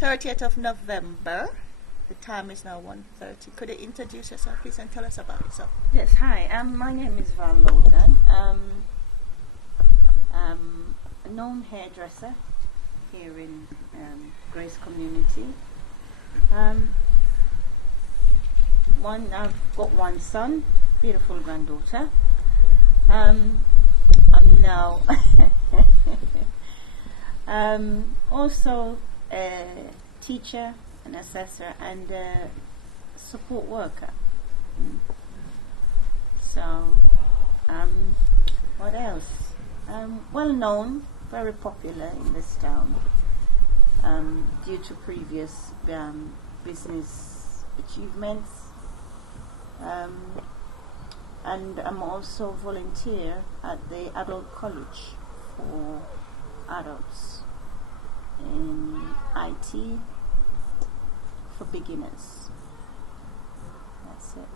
30th of November. The time is now 1:30. Could you introduce yourself, please, and tell us about yourself? Yes, hi. My name is Logan. A known hairdresser here in Grace community. I've got one son, beautiful granddaughter. I'm now also a teacher, an assessor, and a support worker. So, what else? Well known, very popular in this town due to previous business achievements. And I'm also volunteer at the adult college for adults in IT for beginners. That's it.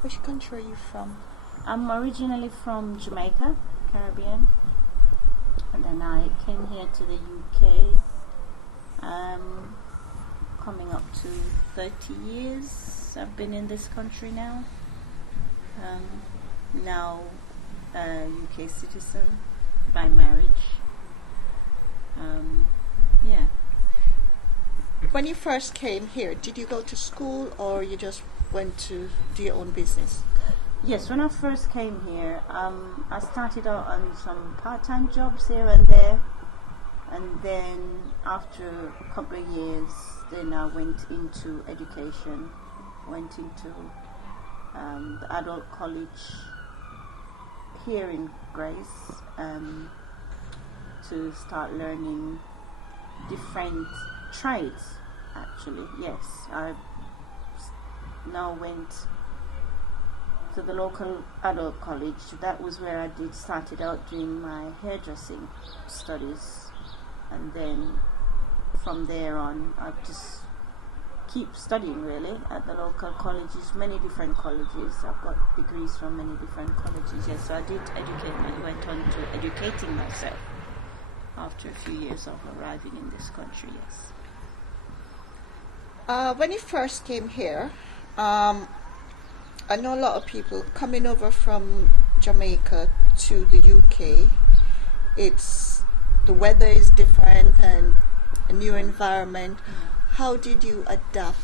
Which country are you from? I'm originally from Jamaica, Caribbean, and then I came here to the UK, coming up to 30 years. I've been in this country now. Now a UK citizen by marriage. Yeah. When you first came here, did you go to school or you just went to do your own business? Yes, when I first came here, I started out on some part-time jobs here and there, and then after a couple of years, then I went into education, went into the adult college here in Grace to start learning different trades. Actually, yes, I now went to the local adult college. That was where I started out doing my hairdressing studies, and then from there on I just keep studying really at the local colleges, many different colleges. I've got degrees from many different colleges. Yes, so I did went on to educating myself after a few years of arriving in this country. Yes. When you first came here, I know a lot of people coming over from Jamaica to the UK. The weather is different and a new environment. How did you adapt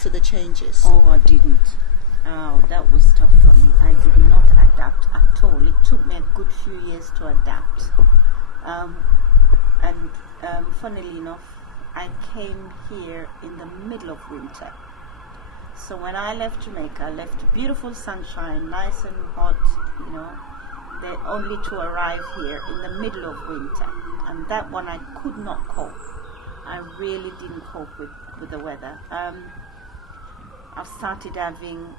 to the changes? Oh, I didn't. Oh, that was tough for me. I did not adapt at all. It took me a good few years to adapt. Funnily enough, I came here in the middle of winter. So when I left Jamaica, I left beautiful sunshine, nice and hot, then only to arrive here in the middle of winter. And that one I could not cope. I really didn't cope with the weather. I've started having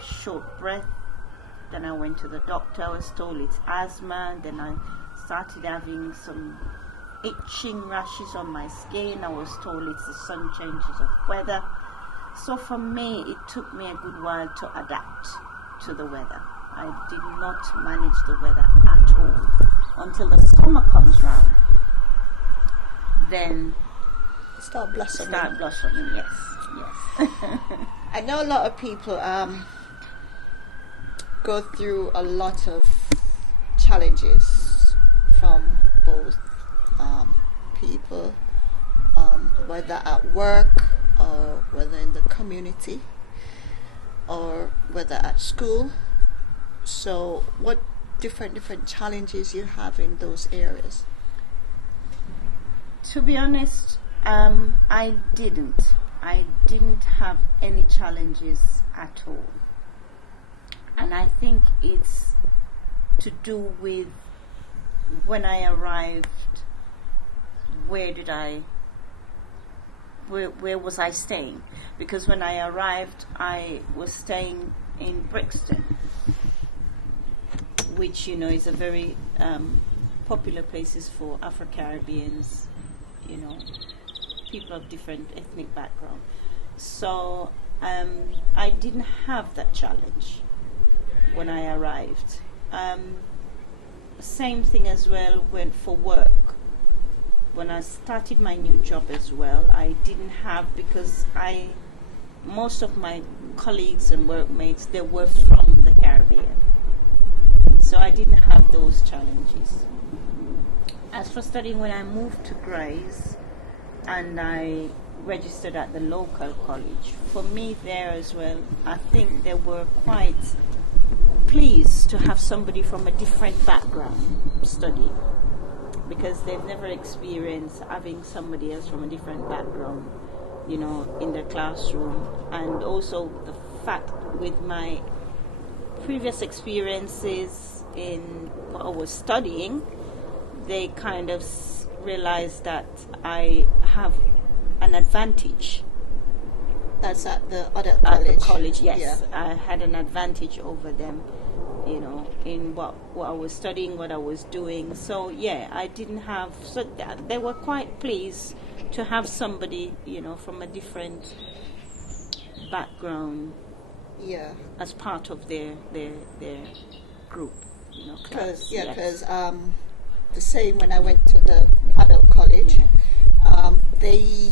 short breath. Then I went to the doctor. I was told it's asthma. Then I started having some itching rashes on my skin. I was told it's the sun changes of weather. So for me, it took me a good while to adapt to the weather. I did not manage the weather at all until the summer comes round. Then start blossoming. Yes. I know a lot of people go through a lot of challenges from both people, whether at work or whether in the community or whether at school. So what different challenges you have in those areas? To be honest, I didn't have any challenges at all. And I think it's to do with when I arrived, where was I staying? Because when I arrived, I was staying in Brixton, which is a very popular places for Afro-Caribbeans, people of different ethnic background. So I didn't have that challenge when I arrived. Same thing as well went for work. when I started my new job as well, I didn't have, because most of my colleagues and workmates, they were from the Caribbean. So I didn't have those challenges. As for studying, when I moved to Grays and I registered at the local college, for me there as well, I think they were quite pleased to have somebody from a different background studying, because they've never experienced having somebody else from a different background, you know, in the classroom. And also the fact with my previous experiences in what I was studying, they kind of realized that I have an advantage. That's at the other college. At the college, yes. Yeah. I had an advantage over them, you know, in what I was studying, what I was doing. So, yeah, I didn't have... So they were quite pleased to have somebody, you know, from a different background, yeah, as part of their group, you know, class. Because the same when I went to the adult college, they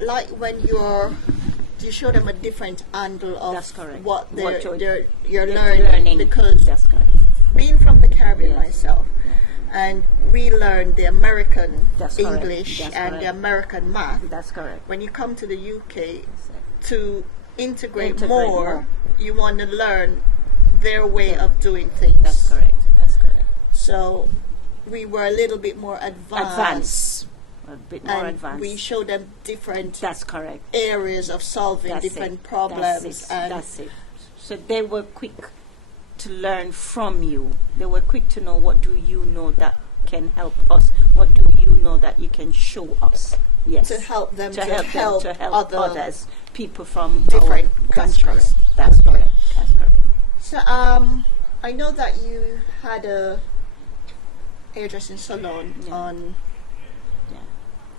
like when you show them a different angle of That's correct. what you're You're learning, because that's correct. being from the Caribbean Yes. myself, and we learned the American That's correct. English That's and correct. the American math. That's correct. When you come to the UK That's it. to integrate Integrate more, more. you want to learn their way of doing things. That's correct. That's correct. So we were a little bit more advanced. A bit more And advanced. we show them different That's correct. areas of solving That's different it. problems. That's it. And That's it. So they were quick to learn from you. They were quick to know, what do you know that can help us? What do you know that you can show us? Yes. to help them to help other others, people from different That's countries. correct. That's Okay. correct. That's correct. So I know that you had a hairdressing salon Yeah. on Yeah.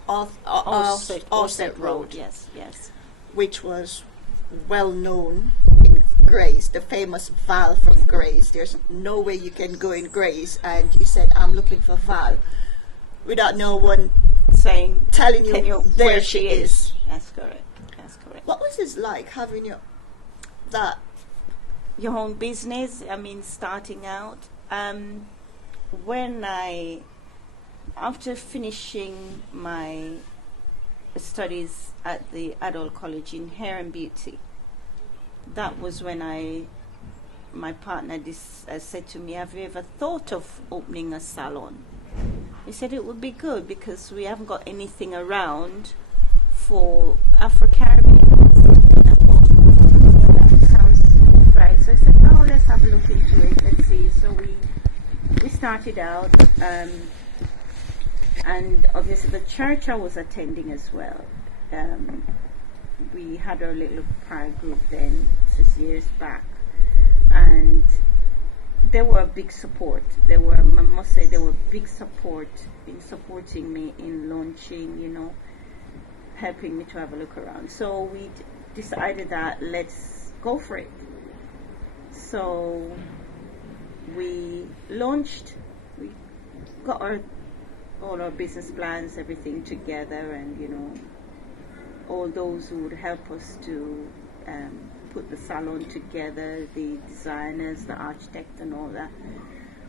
Offset Road, Yes, yes. which was well known in Grays, the famous Val from Grays. There's no way you can go in Grays and you said, I'm looking for Val, without no one Saying, telling can you there where she is. That's correct. That's correct. What was it like having that? Your own business, I mean, starting out. When after finishing my studies at the adult college in hair and beauty, that was when my partner said to me, have you ever thought of opening a salon? He said it would be good because we haven't got anything around for Afro-Caribbean. Sounds right. So I said, oh, let's have a look into it. Let's see. So we started out, and obviously the church I was attending as well. We had our little prayer group then, 6 years back, and they were a big support. I must say, they were big support in supporting me in launching, you know, helping me to have a look around. So we decided that let's go for it. So we launched, we got all our business plans, everything together, and, you know, all those who would help us to put the salon together, the designers, the architect and all that.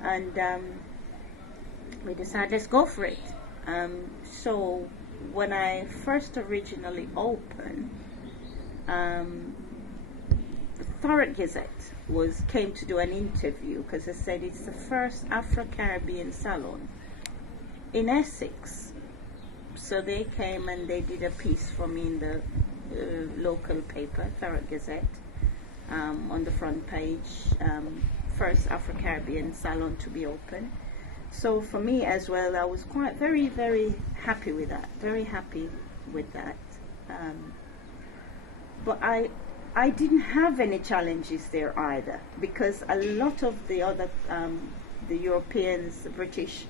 And we decided, let's go for it. So when I first originally opened, the Thurrock Gazette came to do an interview, because they said it's the first Afro-Caribbean salon in Essex. So they came and they did a piece for me in the local paper, Thurrock Gazette, on the front page, first Afro-Caribbean salon to be open. So for me as well, I was quite very, very happy with that, But I didn't have any challenges there either, because a lot of the other, the Europeans, the British,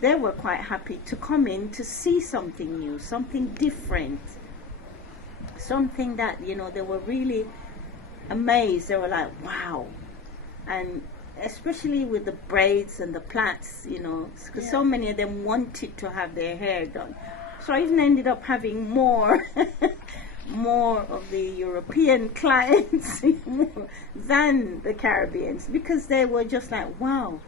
they were quite happy to come in to see something new, something different, something that, you know, they were really amazed. They were like, wow. And especially with the braids and the plaits, you know, because so many of them wanted to have their hair done. So I even ended up having more more of the European clients than the Caribbeans, because they were just like, wow,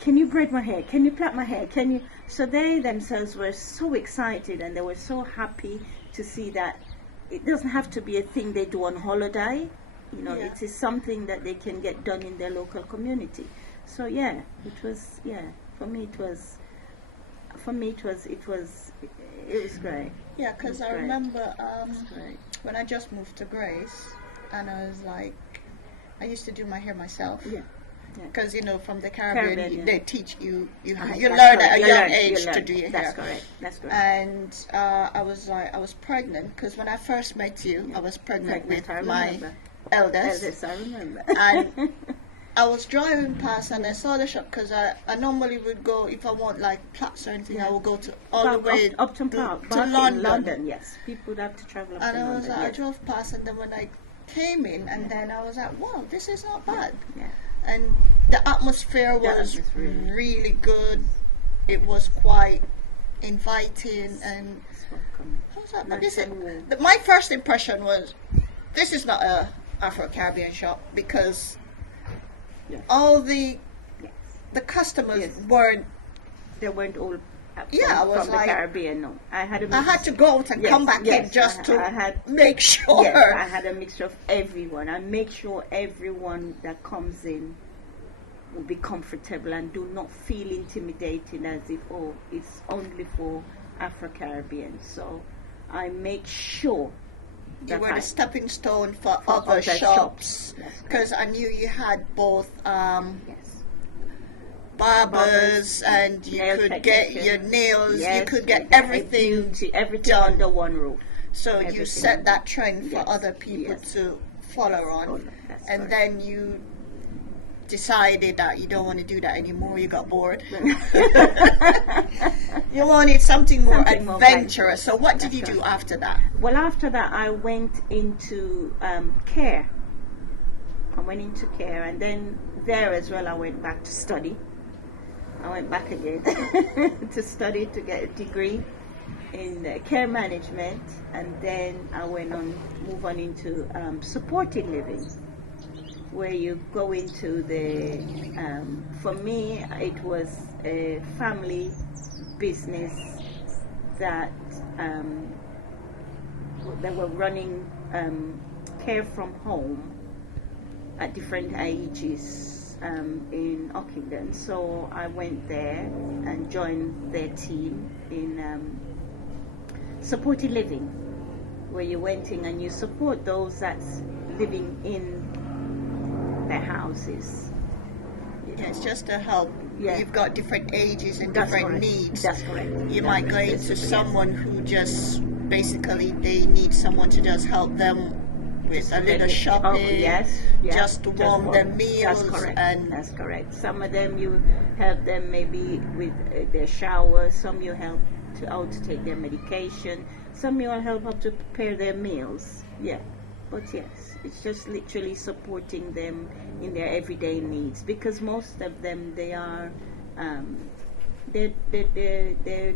can you braid my hair? Can you plait my hair? Can you? So they themselves were so excited, and they were so happy to see that it doesn't have to be a thing they do on holiday. You know, it is something that they can get done in their local community. So yeah, it was, for me it was great. Yeah, because I remember when I just moved to Grace, and I was like, I used to do my hair myself. Yeah. Because you know, from the Caribbean, they teach you learn at a young age to do your hair. That's correct. And I was pregnant, because when I first met you, I was pregnant with my eldest. I remember. And I was driving past, and I saw the shop, because I normally would go, if I want like plaits or anything, I would go to all the way Upton Park, to London. London. Yes, people would have to travel up to London. And I was like, I drove past, and then when I came in, and then I was like, wow, this is not bad. Yeah. And the atmosphere was really good. It was quite inviting, and I was like, but this is, my first impression was, this is not a Afro-Caribbean shop, because all the customers weren't all from the Caribbean. No, I had to go out and come back in just to make sure. Yes, I had a mixture of everyone. I make sure everyone that comes in will be comfortable and do not feel intimidated as if, oh, it's only for Afro-Caribbean. So I make sure you were the stepping stone for other shops, because I knew you had both barbers, and you could get your nails, you could get everything done under one roof. So you set that trend for other people to follow on, and then you decided that you don't want to do that anymore. You got bored. You wanted something more adventurous. So what did you do after that? Well, after that, I went into care. And then there as well, I went back to study. I went back again to study, to get a degree in care management, and then I move on into supported living, where you go into the, for me, it was a family business that they were running care from home at different ages in Ockenden. So I went there and joined their team in supported living, where you went in and you support those that's living in their houses. It's just to help. You've got different ages and different needs. That's correct. You might go into someone who just basically they need someone to just help them with a little shopping, just to warm their meals. That's correct. Some of them you help them maybe with their shower. Some you help how to take their medication. Some you will help how to prepare their meals. Yeah. But yes, it's just literally supporting them in their everyday needs, because most of them, they are they're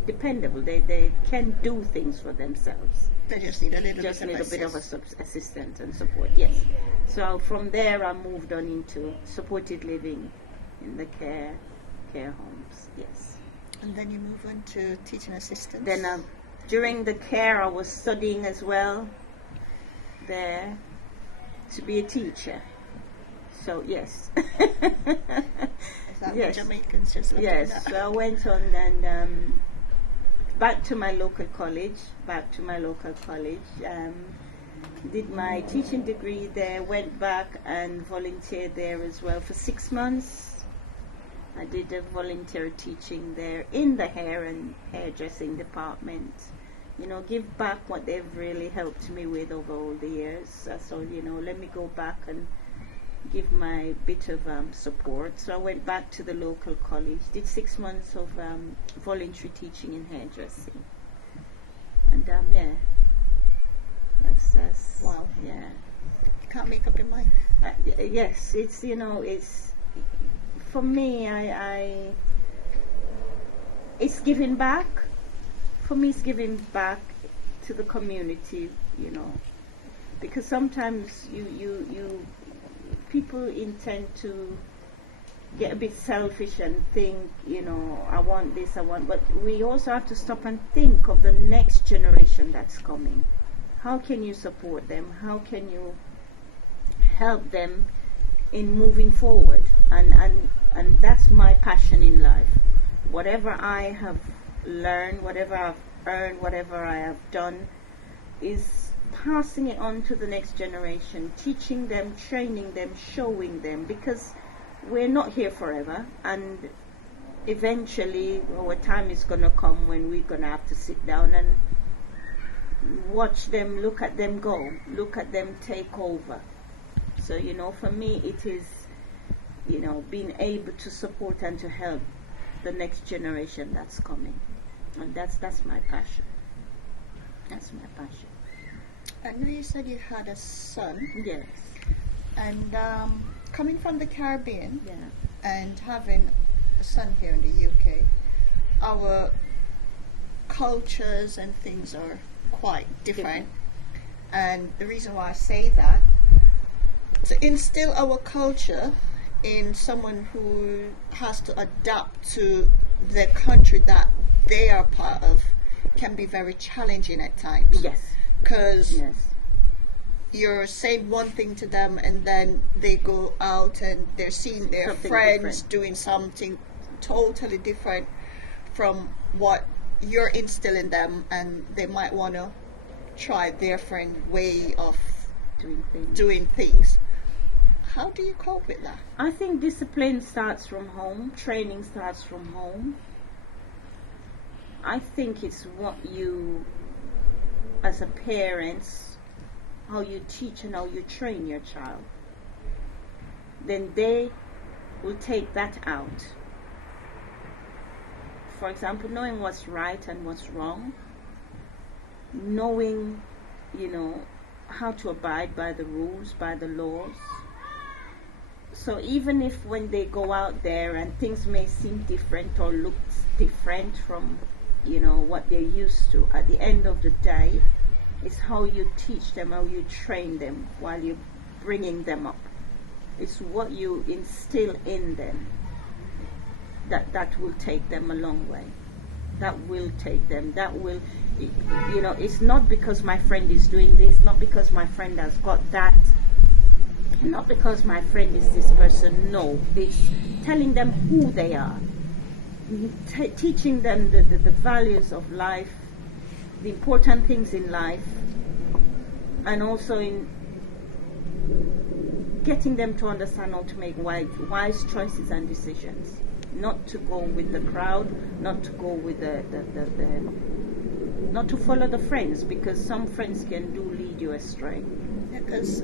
dependable. They can do things for themselves. They just need a little bit of assistance and support. Yes. So from there, I moved on into supported living in the care homes. Yes. And then you move on to teaching assistants. Then during the care, I was studying as well there to be a teacher. So yes. Is that what Jamaicans just looking at? So I went on and back to my local college, did my teaching degree there, went back and volunteered there as well for 6 months. I did a volunteer teaching there in the hair and hairdressing department. You know, give back what they've really helped me with over all the years. So, you know, let me go back and give my bit of support. So I went back to the local college, did 6 months of voluntary teaching in hairdressing. And that's wow. Yeah. You can't make up your mind. Yes, it's, you know, it's for me, it's giving back. For me, it's giving back to the community, you know, because sometimes you people intend to get a bit selfish and think, you know, I want this, but we also have to stop and think of the next generation that's coming. How can you support them? How can you help them in moving forward? And that's my passion in life. Whatever I have learned, whatever I've earned, whatever I have done, is passing it on to the next generation, teaching them, training them, showing them, because we're not here forever, and eventually our time is going to come when we're going to have to sit down and watch them, look at them go, look at them take over. So, you know, for me it is, you know, being able to support and to help the next generation that's coming. And that's my passion. That's my passion. I know you said you had a son. Yes. And coming from the Caribbean, Yeah. and having a son here in the UK, our cultures and things are quite different. And the reason why I say that, to instill our culture in someone who has to adapt to the country that they are part of, can be very challenging at times. Yes. Because Yes. you're saying one thing to them, and then they go out and they're seeing their Something friends different. doing something totally different from what you're instilling them, and they might want to try their friend way of Doing things. How do you cope with that? I think discipline starts from home, training starts from home. I think it's what you, as a parent, how you teach and how you train your child. Then they will take that out. For example, knowing what's right and what's wrong, knowing, you know, how to abide by the rules, by the laws. So even if when they go out there and things may seem different or look different from, you know, what they're used to, at the end of the day, it's how you teach them, how you train them while you're bringing them up. It's what you instill in them that will take them a long way. That will take them, that will, you know, it's not because my friend is doing this, not because my friend has got that, not because my friend is this person. No, it's telling them who they are, teaching them the values of life, the important things in life, and also in getting them to understand how to make wise choices and decisions, not to go with the crowd, not to go with not to follow the friends, because some friends can lead you astray. Because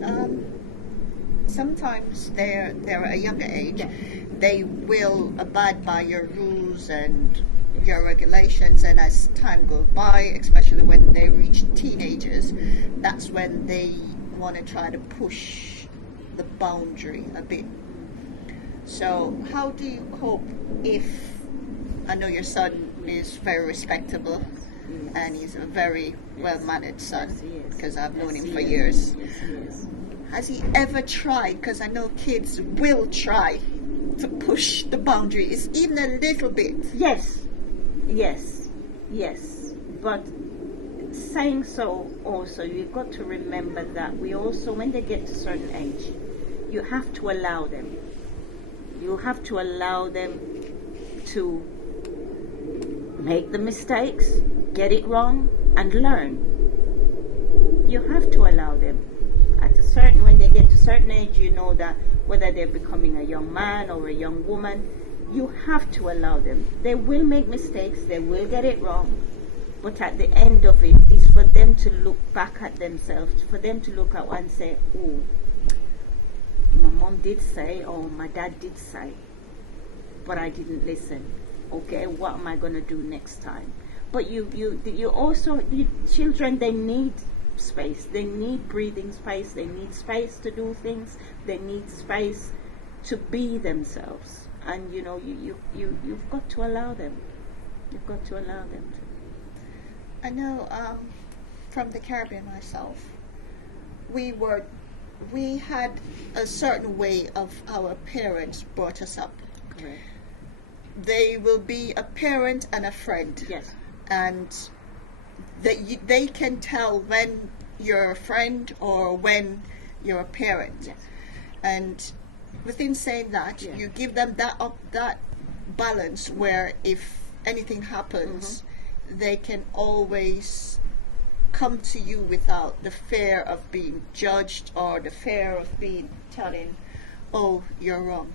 sometimes they're at a younger age, Yeah. they will abide by your rules and your regulations, and as time goes by, especially when they reach teenagers, that's when they want to try to push the boundary a bit. So how do you cope if, I know your son is very respectable, Yes. and he's a very well-mannered son, Yes, he is. because I've known Yes, him he for is. years. Yes, he is. Has he ever tried, because I know kids will try to push the boundaries even a little bit? Yes, yes, yes. But saying so, also, you've got to remember that we also, when they get to a certain age, you have to allow them. You have to allow them to make the mistakes, get it wrong, and learn. You have to allow them. When they get to a certain age, you know that whether they're becoming a young man or a young woman, you have to allow them. They will make mistakes, they will get it wrong, but at the end of it, it's for them to look back at themselves, for them to look at and say, oh, my mom did say, or my dad did say, but I didn't listen. Okay, what am I going to do next time? But you also, children, they need space. They need breathing space. They need space to do things. They need space to be themselves, and you've got to allow them. You've got to allow them. I know from the Caribbean myself, we had a certain way of our parents brought us up. Correct. They will be a parent and a friend. Yes. And they can tell when you're a friend or when you're a parent. Yes. And within saying that, Yeah. you give them that balance where if anything happens, they can always come to you without the fear of being judged or the fear of being telling, oh, you're wrong.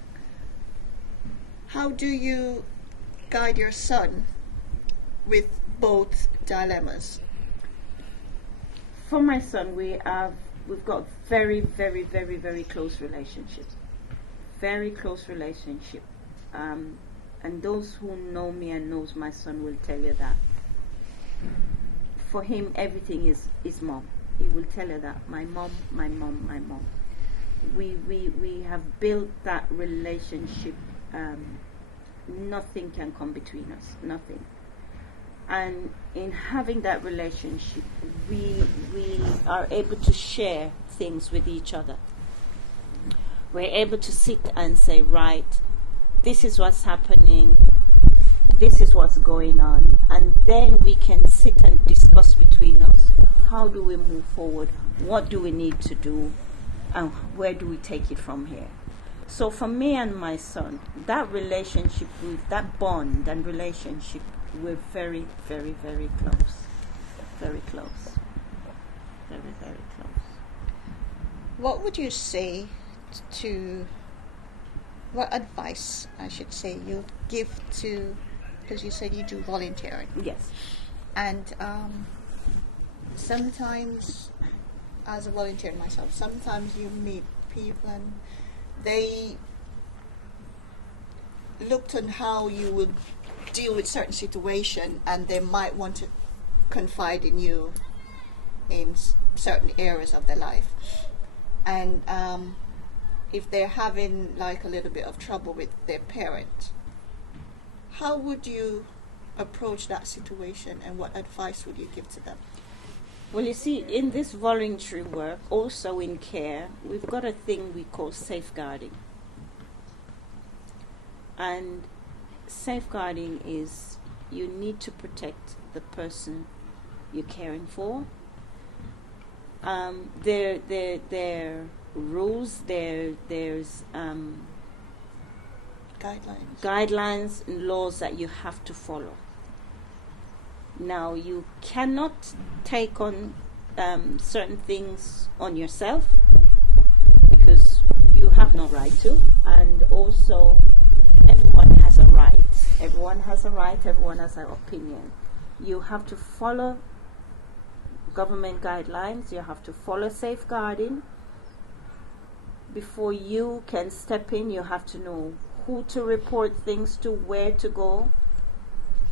How do you guide your son with both dilemmas? For my son, we've got very, very, very, very close relationship. Very close relationship. And those who know me and knows my son will tell you that. For him, everything is mom. He will tell you that. My mom, my mom, my mom. We have built that relationship. Nothing can come between us. Nothing. And in having that relationship, we are able to share things with each other. We're able to sit and say, right, this is what's happening, this is what's going on, and then we can sit and discuss between us, how do we move forward, what do we need to do, and where do we take it from here. So for me and my son, that relationship, that bond and relationship, we're very, very, very close. Very close. Very, very close. What would you say what advice, I should say, you give to, because you said you do volunteering. Yes. And sometimes, as a volunteer myself, sometimes you meet people and they looked on how you would deal with certain situation, and they might want to confide in you in certain areas of their life. And if they're having like a little bit of trouble with their parent, how would you approach that situation, and what advice would you give to them? Well, you see, in this voluntary work, also in care, we've got a thing we call safeguarding. And safeguarding is you need to protect the person you're caring for. There rules, there's guidelines and laws that you have to follow. Now, you cannot take on certain things on yourself because you have no right to, and also everyone has a right. Everyone has a right, everyone has an opinion. You have to follow government guidelines, you have to follow safeguarding. Before you can step in, you have to know who to report things to, where to go,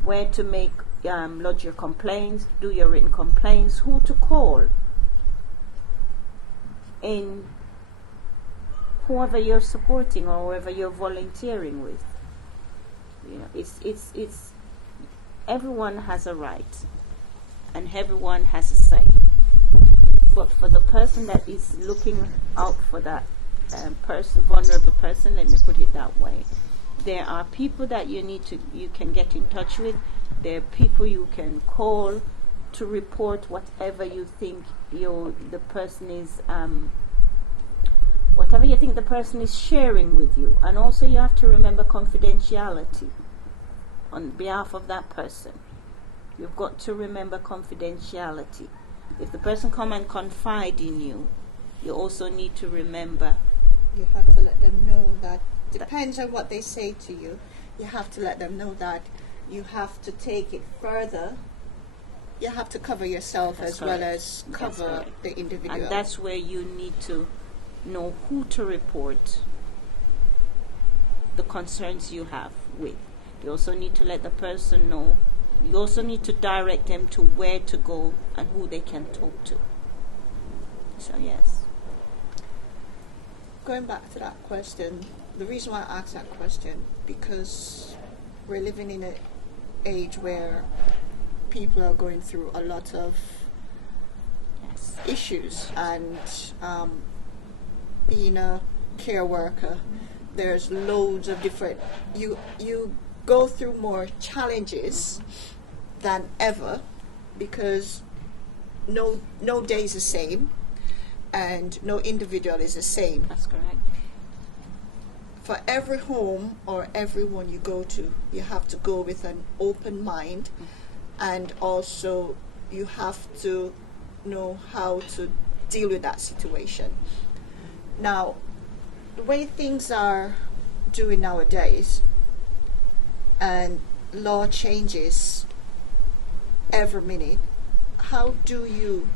where to make lodge your complaints, do your written complaints, who to call, in whoever you're supporting or whoever you're volunteering with. You know, it's everyone has a right, and everyone has a say. But for the person that is looking out for that vulnerable person, let me put it that way, there are people that you can get in touch with. There are people you can call to report whatever you think the person is sharing with you. And also you have to remember confidentiality on behalf of that person. You've got to remember confidentiality. If the person come and confide in you, you also need to remember. You have to let them know that, depends on what they say to you, you have to let them know that you have to take it further. You have to cover yourself as well as cover the individual. And that's where you need to know who to report the concerns you have with. You also need to let the person know. You also need to direct them to where to go and who they can talk to. So yes. going back to that question, the reason why I asked that question, because we're living in an age where people are going through a lot of issues, and being a care worker, there's loads of different, you go through more challenges than ever, because no day is the same and no individual is the same. That's correct. For every home or everyone you go to, you have to go with an open mind, and also you have to know how to deal with that situation. Now, the way things are doing nowadays, and law changes every minute, how do you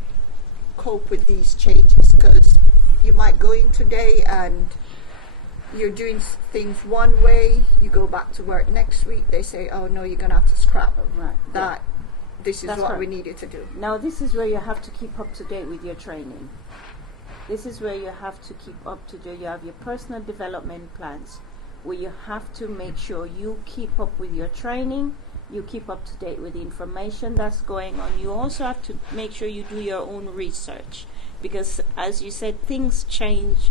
cope with these changes? Because you might go in today and you're doing things one way, you go back to work next week, they say, oh no, you're going to have to scrap that. This is That's what correct. we needed to do. Now, this is where you have to keep up to date with your training. This is where you have to keep up to date. You have your personal development plans, where you have to make sure you keep up with your training, you keep up to date with the information that's going on. You also have to make sure you do your own research, because as you said, things change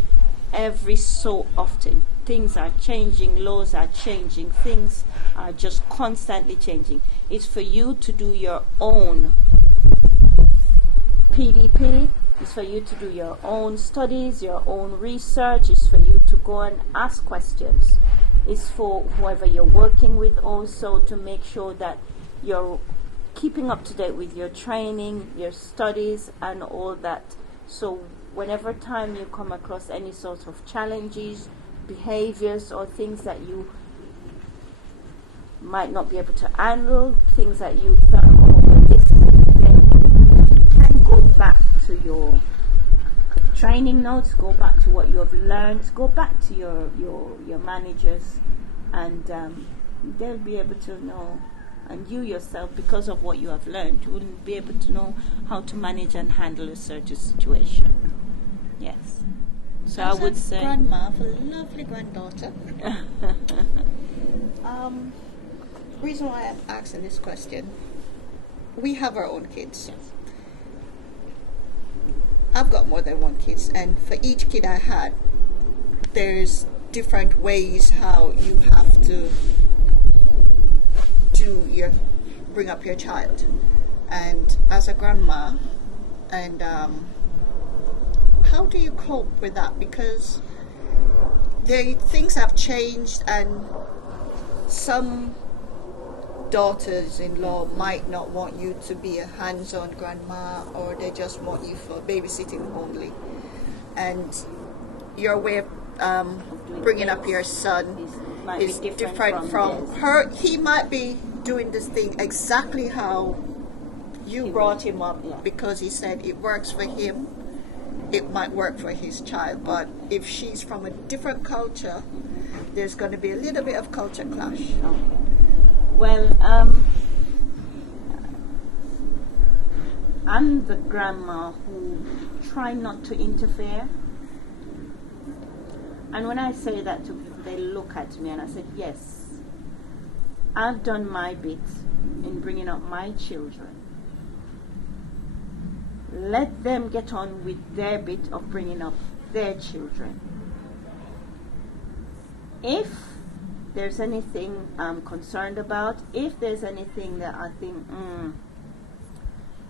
every so often. Things are changing, laws are changing, things are just constantly changing. It's for you to do your own PDP, it's for you to do your own studies, your own research, it's for you to go and ask questions. It's for whoever you're working with also to make sure that you're keeping up to date with your training, your studies, and all that. So whenever time you come across any sort of challenges, behaviors, or things that you might not be able to handle, things that you thought, oh, this, then you can go back to your training notes, go back to what you have learned, go back to your managers, and they'll be able to know, and you yourself, because of what you have learned, you will be able to know how to manage and handle a certain situation. Yes. So I would say, grandma for a lovely granddaughter. Reason why I'm asking this question, we have our own kids. yes. I've got more than one kids, and for each kid I had, there's different ways how you have to bring up your child. And as a grandma, and how do you cope with that? Because things have changed, and some daughters-in-law might not want you to be a hands-on grandma, or they just want you for babysitting only. And your way of bringing up your son is different from her. He might be doing this thing exactly how you brought him up, because he said it works for him, it might work for his child. But if she's from a different culture, there's going to be a little bit of culture clash. Okay. Well, I'm the grandma who try not to interfere. And when I say that to people, they look at me and I said, yes, I've done my bit in bringing up my children. Let them get on with their bit of bringing up their children. If there's anything I'm concerned about, if there's anything that I think,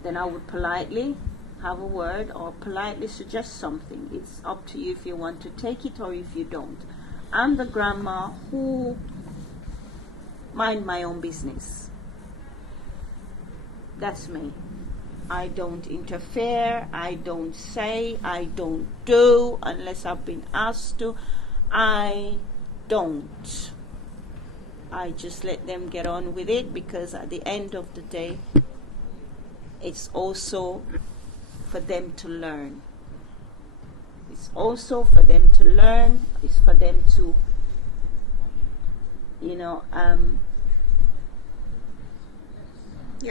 then I would politely have a word or politely suggest something. It's up to you if you want to take it or if you don't. I'm the grandma who mind my own business. That's me. I don't interfere, I don't say, I don't do unless I've been asked to. I don't. I just let them get on with it, because at the end of the day, it's also for them to learn. It's also for them to learn. It's for them to, You're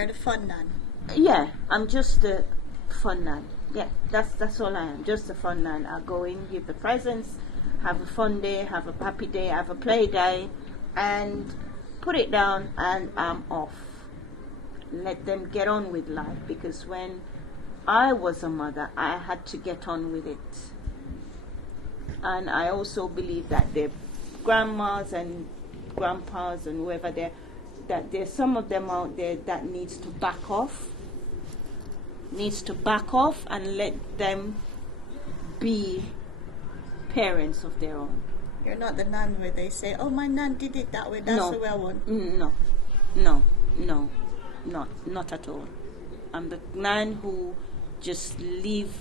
the fun nun. Yeah, I'm just a fun nun. Yeah, that's all I am. Just a fun nun. I go in, give the presents, have a fun day, have a happy day, have a play day, and put it down and I'm off. Let them get on with life, because when I was a mother, I had to get on with it. And I also believe that their grandmas and grandpas and whoever that there's some of them out there that needs to back off and let them be parents of their own. You're not the nun where they say, "Oh, my nun did it that way, that's the way I want." No, not at all. I'm the nun who just leave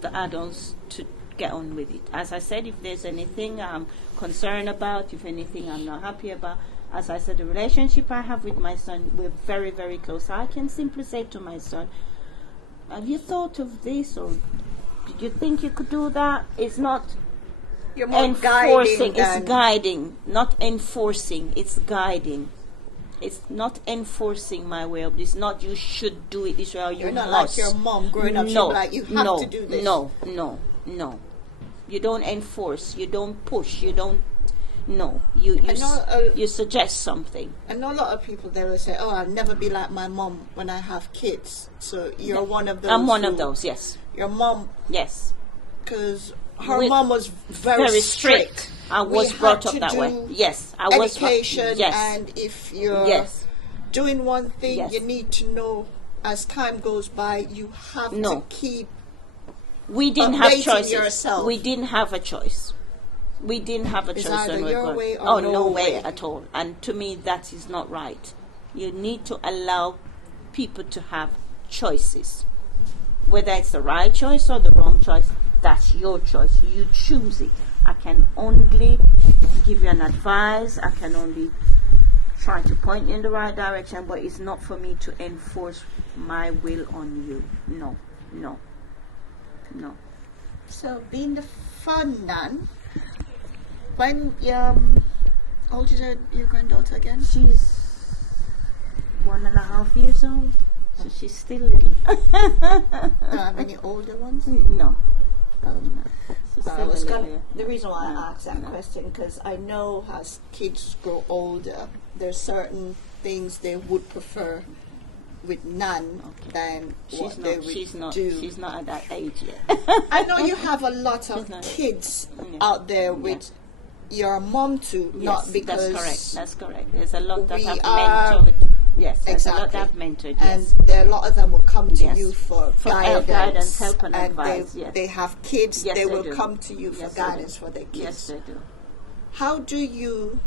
the adults to get on with it. As I said, if there's anything I'm concerned about, if anything I'm not happy about, as I said, the relationship I have with my son, we're very, very close. I can simply say to my son, "Have you thought of this, or did you think you could do that?" It's not You're more enforcing, guiding it's guiding, not enforcing, it's guiding. It's not enforcing my way of this, not you should do it this way or you You're not must. like your mom growing up, she'd be like, "You have to do this." No. You don't enforce, you don't push, you don't, no. You suggest something. I know a lot of people, they will say, "Oh, I'll never be like my mom when I have kids." So you're one of those. I'm one of those, yes. Your mom, yes. Because her mom was very strict. I was brought up that way. Yes, I was. Education, yes. And if you're doing one thing, you need to know as time goes by, you have to keep. We didn't have choices. Yourself. We didn't have a choice. We didn't have a choice. Either your way or no way at all. And to me, that is not right. You need to allow people to have choices. Whether it's the right choice or the wrong choice, that's your choice. You choose it. I can only give you an advice. I can only try to point you in the right direction, but it's not for me to enforce my will on you. No. So, being the fun nun, when how old is your granddaughter again? She's 1.5 years old, so she's still little. Don't have any older ones? No. The reason why I asked that question, because I know as kids grow older, there's certain things they would prefer with nun than what they would do. She's not at that age yet. I know you have a lot of kids out there with your mom too, not because... That's correct. There's a lot that have mentored. Yes, there's a lot that have mentored, and a lot of them will come to you for guidance, help and advice. They have kids, they will come to you for guidance for their kids. Yes, they do. How do you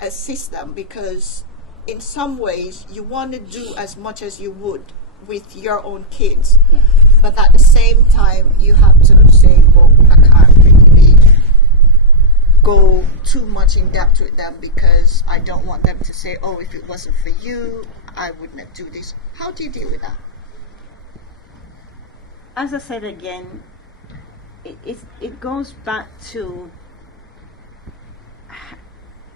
assist them? Because in some ways you want to do as much as you would with your own kids, but at the same time you have to say, well, I can't really go too much in depth with them because I don't want them to say, "Oh, if it wasn't for you, I wouldn't do this." How do you deal with that? As I said again, it goes back to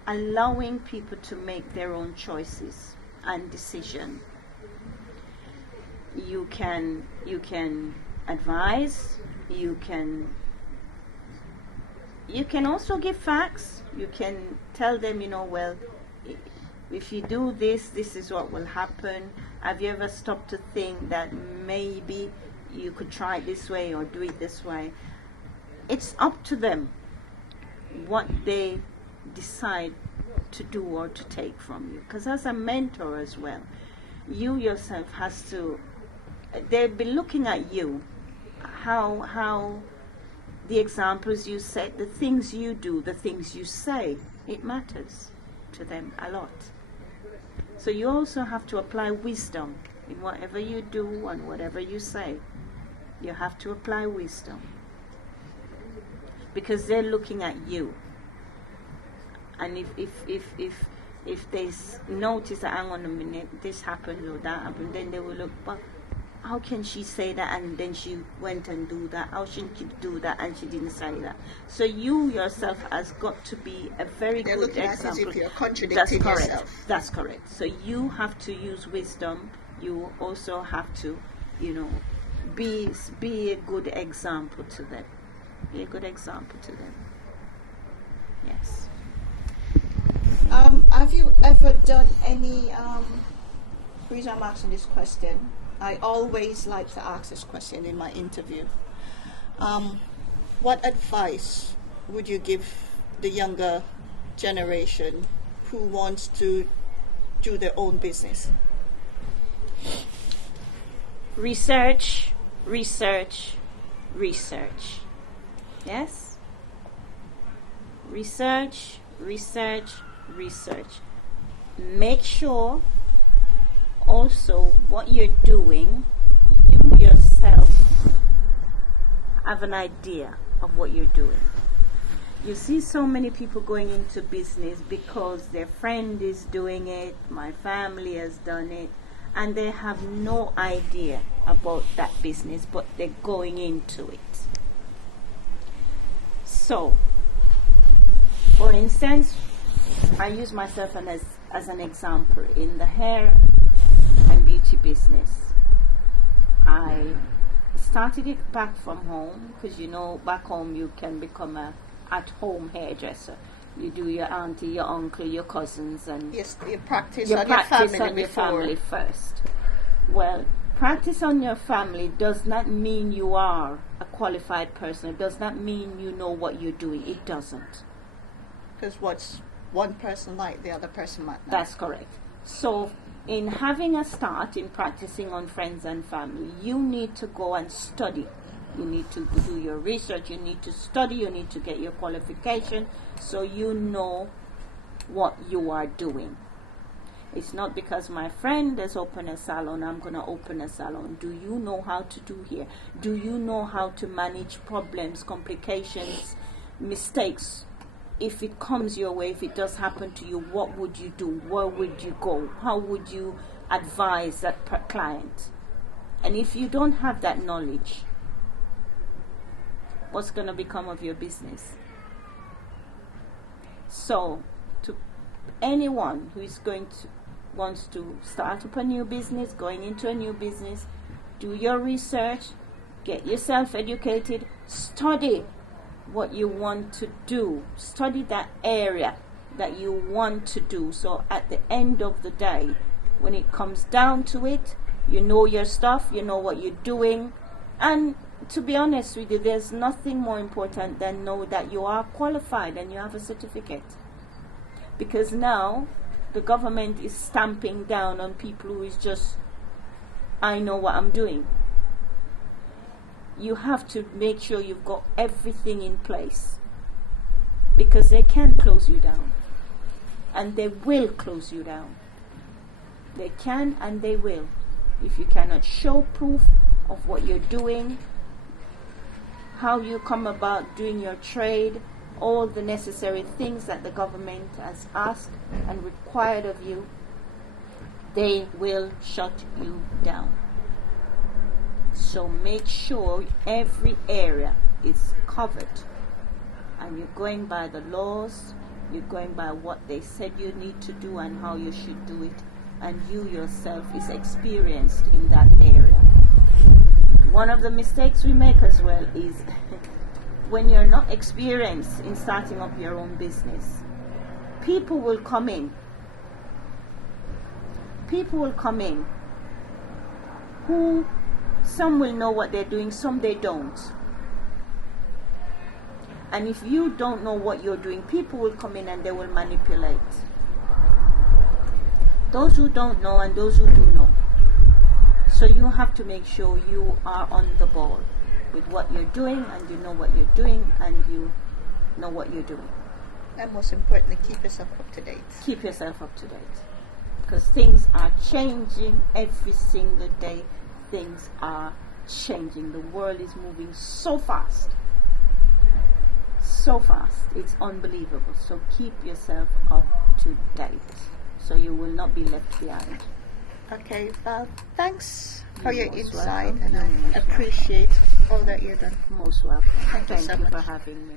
allowing people to make their own choices and decision. You can advise, you can also give facts. You can tell them, well, if you do this, this is what will happen. Have you ever stopped to think that maybe you could try it this way or do it this way? It's up to them what they decide to do or to take from you. Because as a mentor as well, you yourself has to, they'll be looking at you, how the examples you set, the things you do, the things you say, it matters to them a lot. So you also have to apply wisdom in whatever you do and whatever you say. You have to apply wisdom because they're looking at you. And if they notice that, hang on a minute, this happened or that happened, then they will look, well, how can she say that and then she went and do that? How should she do that and she didn't say that? So you yourself has got to be a very They're good looking example. at it as if you're contradicting That's correct. yourself. That's correct. So you have to use wisdom. You also have to, be a good example to them. Be a good example to them. Yes. Have you ever done any, the reason I'm asking this question, I always like to ask this question in my interview. What advice would you give the younger generation who wants to do their own business? Research, research, research. Yes? Research, research, research. Make sure also what you're doing, you yourself have an idea of what you're doing. You see so many people going into business because their friend is doing it, my family has done it, and they have no idea about that business, but they're going into it. So, for instance, I use myself as an example in the hair and beauty business. I started it back from home because, you know, back home you can become a at-home hairdresser. You do your auntie, your uncle, your cousins, and Yes, you practice you on practice your family on your before. family first. Well, practice on your family does not mean you are a qualified person. It does not mean you know what you're doing. It doesn't. Because what's one person like, the other person might not. That's correct. So, in having a start in practicing on friends and family, you need to go and study. You need to do your research, you need to study, you need to get your qualification so you know what you are doing. It's not because my friend has opened a salon, I'm going to open a salon. Do you know how to do here? Do you know how to manage problems, complications, mistakes? If it comes your way, if it does happen to you, what would you do? Where would you go? How would you advise that client? And if you don't have that knowledge, what's going to become of your business? So, to anyone who is wants to start up a new business, going into a new business, do your research, get yourself educated, study what you want to do, study that area that you want to do. So at the end of the day, when it comes down to it, you know your stuff, you know what you're doing, and to be honest with you, there's nothing more important than know that you are qualified and you have a certificate. Because now the government is stamping down on people who is just, I know what I'm doing. You have to make sure you've got everything in place, because they can close you down, and they will close you down. They can and they will. If you cannot show proof of what you're doing, how you come about doing your trade, all the necessary things that the government has asked and required of you, they will shut you down. So make sure every area is covered, and you're going by the laws, you're going by what they said you need to do and how you should do it, and you yourself is experienced in that area. One of the mistakes we make as well is when you're not experienced in starting up your own business, people will come in. People will come in who, some will know what they're doing, some they don't. And if you don't know what you're doing, people will come in and they will manipulate. Those who don't know and those who do know. So you have to make sure you are on the ball with what you're doing, and you know what you're doing, and you know what you're doing. And most importantly, keep yourself up to date. Keep yourself up to date. Because things are changing every single day. Things are changing. The world is moving so fast. So fast. It's unbelievable. So keep yourself up to date, so you will not be left behind. Okay, well, thanks for your Most insight, welcome. and I appreciate all that you've done. Most welcome. Thank you so Thank you much. for having me.